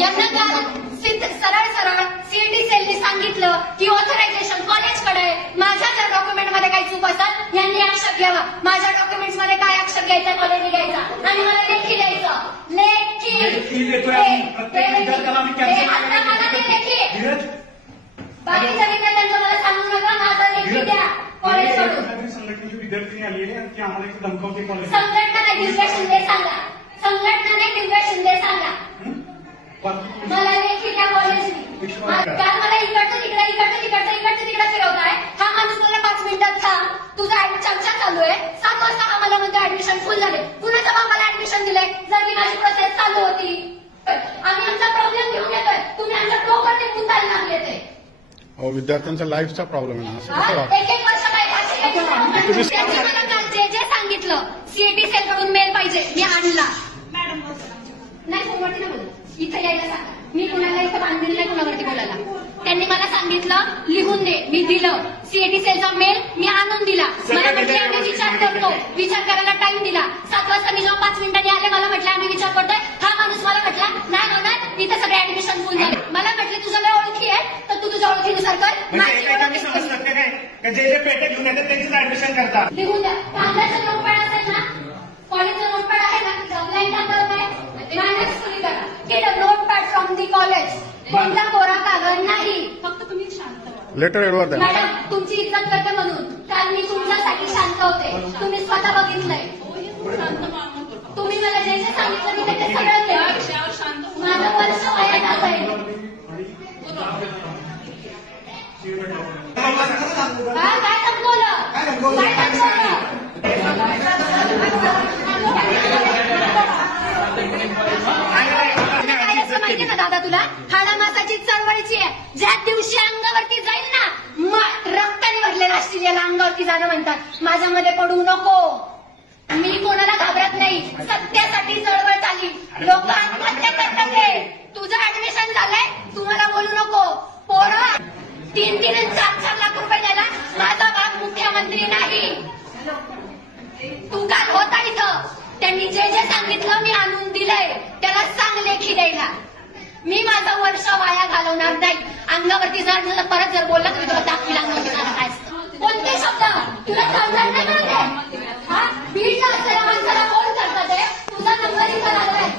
यांना सरळ सरळ सीईटी सेलने सांगितलं की ऑथरायझेशन कॉलेजकडे आहे. माझ्या जर डॉक्युमेंटमध्ये काही चूक असेल यांनी आक्षेप घ्यावा. माझ्या डॉक्युमेंट्समध्ये काय आक्षेप घ्यायचा कॉलेजने घ्यायचा आणि मला लेखी द्यायचं. लेखी बाकीच्या विद्यार्थ्यांचं मला सांगू नका. माझं लेखी द्या कॉलेजकडून. संघटनेची विद्यार्थी आली आहे की आम्हाला एक धमकावते कॉलेज. संघटना नाही दिव्या शिंदे सांगा. संघटना नाही दिव्या शिंदे सांगा. मला लेखी त्या कॉलेजनी काल मला इकडचं तिकडे फिरवताय. हा माणूस मला 5 मिनिटात था तुझा चर्चा चालू आहे. 7 वाजता हा मला म्हणतो ऍडमिशन फुल झाले. कुणाच्या बाबाला ऍडमिशन दिले जर ती माझी प्रोसेस चालू होती. आम्ही आमचा प्रॉब्लेम घेऊन येतोय. तुम्ही आमच्या डोक्यावरती मुद्दायला लागले ते. हो विद्यार्थ्यांचा लाईफचा प्रॉब्लेम आहे. एक वर्ष काय त्यांनी मला काल जे सांगितलं सीईटी सेल कडून मेल पाहिजे मी आणला. मॅडम नाही सोमवारती नाही बोलत. इथे यायला सांगा. मी कुणाला इथं बांधलेलं नाही कुणावरती बोलायला. त्यांनी मला सांगितलं लिहून दे. मी दिलं. सीईटी सेलचा मेल मी आणून दिला. मला म्हटले आम्ही विचार करतो. विचार करायला टाइम दिला. 7 वाजता मी जेव्हा 5 मिनिटांनी आले मला म्हटलं आम्ही विचार करतोय. हा माणूस मला म्हटला नाही होणार इथं सगळे ऍडमिशन फुल झाले. मला म्हटले तुझ्या लय ओळखी आहे तर तू तुझ्या ओळखीनुसार कर. जे पेटे घेऊन येतात त्यांचीच ऍडमिशन करतात. लिहून द्या. कागदाचं नोटपॅड असेल ना कॉलेजचं नोटपॅड आहे ना ऑफलाईन टाकत नाही नोटपॅड फ्रॉम दी कॉलेज. कोणता कोरा कागद नाही. फक्त तुम्ही शांत लेटर एडवर द्या. मॅडम तुमची इज्जत करते म्हणून काल मी तुमच्यासाठी शांत होते. तुम्ही स्वतः बघितलंय. तुम्ही मला जे जे सांगितलं मी ते सगळं केलं. माझं वर्ष वयात जात आहे. काय संपवलं माहिती ना दादा तुला हाडामासाची चळवळीची आहे. ज्या दिवशी अंगावरती जाईल ना रक्ताने भरलेला असलेल्या अंगावरती जाणं म्हणतात. माझ्यामध्ये पडू नको. मी कोणाला घाबरत नाही. सत्यासाठी चळवळ झाली. लोक आत्महत्या करतात. तुझं ऍडमिशन झालंय तुम्हाला बोलू नको. पोरं 3-3 आणि 4-4 लाख रुपये द्यायला माझा भाग मुख्यमंत्री नाही. तू काल होता इथं. त्यांनी जे जे सांगितलं मी आणून दिलंय. त्याला सांग लेखी द्यायला. मी माझं वर्ष वाया घालवणार नाही. अंगावरती जर परत जर बोलला तर तुला दाखवीला अंगावरती काय कोणते शब्द तुला कळणार नाही. बीडला असलेल्या माणसाला फोन करतात. तुझा नंबर इथं लागलाय.